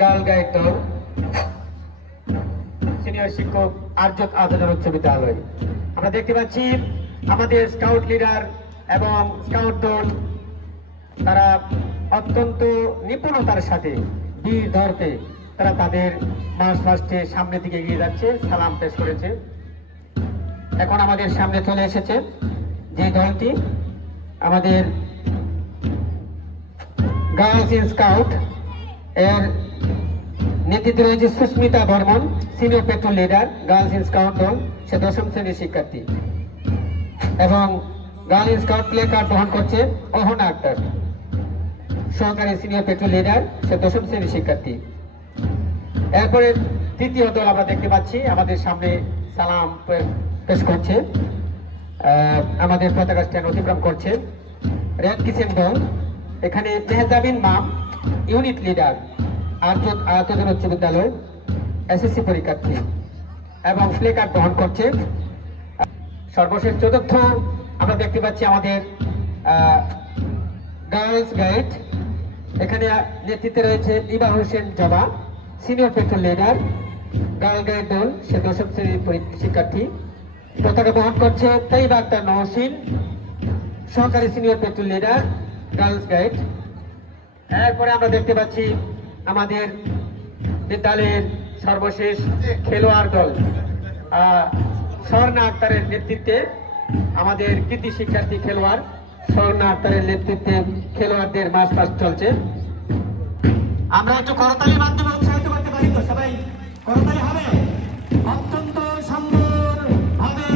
Girl guide দল, senior শিক্ষক আর্যত আজাদের উচ্চ বিদ্যালয়। আমরা দেখতে পাচ্ছি আমাদের স্কাউট লিডার এবং স্কাউট দল তারা অত্যন্ত নিপুণতার সাথে বীর ধরতে তারা তাদের মার্চ পাস্টে সামনের দিকে এগিয়ে যাচ্ছে, সালাম পেশ করেছে। এখন আমাদের সামনে চলে এসেছে যে দলটি, আমাদের গার্লস ইন স্কাউট এর নেতৃত্বে রয়েছে Susmita Barman, senior patrol leader, girls in scout দল, সে 10ম শ্রেণীর শিক্ষার্থী। এবং girl in scout play card বহন করছে অহনা আক্তার, সহকারী সিনিয়র পেট্রোল লিডার, সে 10ম শ্রেণীর শিক্ষার্থী। এরপরে তৃতীয় দল আমরা দেখতে পাচ্ছি আমাদের সামনে সালাম পেশ করছে, আমাদের পতাকা স্ট্যান্ড অতিক্রম করছে রেড কিসেন দল। এখানে মেহজাবিন মাম, ইউনিট লিডার, আর্যত উচ্চ বিদ্যালয়, এসএসসি পরীক্ষার্থী এবং প্লে কার্ড বহন করছে। সর্বশেষ চতুর্থ আমরা দেখতে পাচ্ছি আমাদের গার্লস গাইড, এখানে নেতৃত্বে রয়েছে ইবা হোসেন জবা, senior patrol leader, girl guide দল, সে 10ম শ্রেণীর শিক্ষার্থী। পতাকা বহন করছে তাইবা আক্তার নহসিন, সহকারী senior patrol leader, girls guide. এরপরে আমরা দেখতে পাচ্ছি আমাদের বিদ্যালয়ের সর্বশেষ খেলোয়াড় দল, স্বর্ণা আক্তারের নেতৃত্বে আমাদের কৃতি শিক্ষার্থী খেলোয়াড় স্বর্ণা আক্তারের নেতৃত্বে খেলোয়াড়দের মার্চ পাস্ট চলছে। আমরা একটু করতালির মাধ্যমে উৎসাহিত করতে পারি তো, সবাই করতালি হবে। অত্যন্ত সুন্দর ভাবে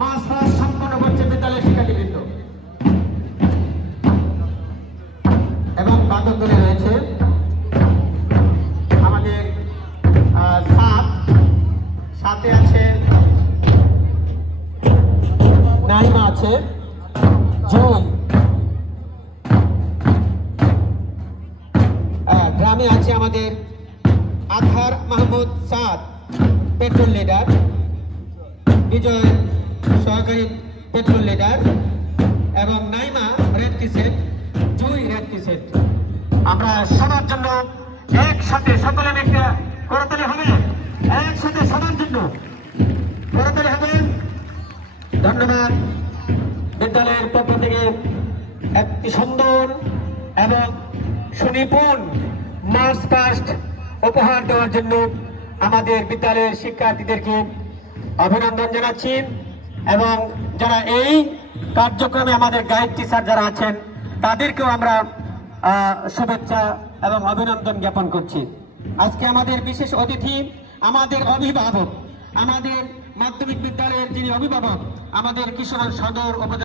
মার্চ পাস্ট সম্পন্ন করছে বিদ্যালয়ের শিক্ষার্থীবৃন্দ এবং বাদক দলে রয়েছে আমাদের সাথে আছে নাইমা, আছে জুন, গ্রামে আছে আমাদের আধার মাহমুদ সাদ, পেট্রোল লিডার, বিজয় সহকারী পেট্রোল লিডার এবং নাইমা রেড কিসেট, জুই রেড কিসেট। আমরা সবার জন্য একসাথে সকলে একটা করতালি হবে, একসাথে সবার জন্য করতালি হবে। ধন্যবাদ। বিদ্যালয়ের পক্ষ থেকে একটি সুন্দর এবং সুনিপুণ মার্চ পাস্ট উপহার দেওয়ার জন্য আমাদের বিদ্যালয়ের শিক্ষার্থীদেরকে অভিনন্দন জানাচ্ছি এবং যারা এই কার্যক্রমে আমাদের গাইড টিচার যারা আছেন তাদেরকেও আমরা শুভেচ্ছা এবং অভিনন্দন জ্ঞাপন করছি। আজকে আমাদের বিশেষ অতিথি আমাদের অভিভাবক, আমাদের মাধ্যমিক বিদ্যালয়ের যিনি অভিভাবক, আমাদের কিশোরগঞ্জ সদর উপজেলা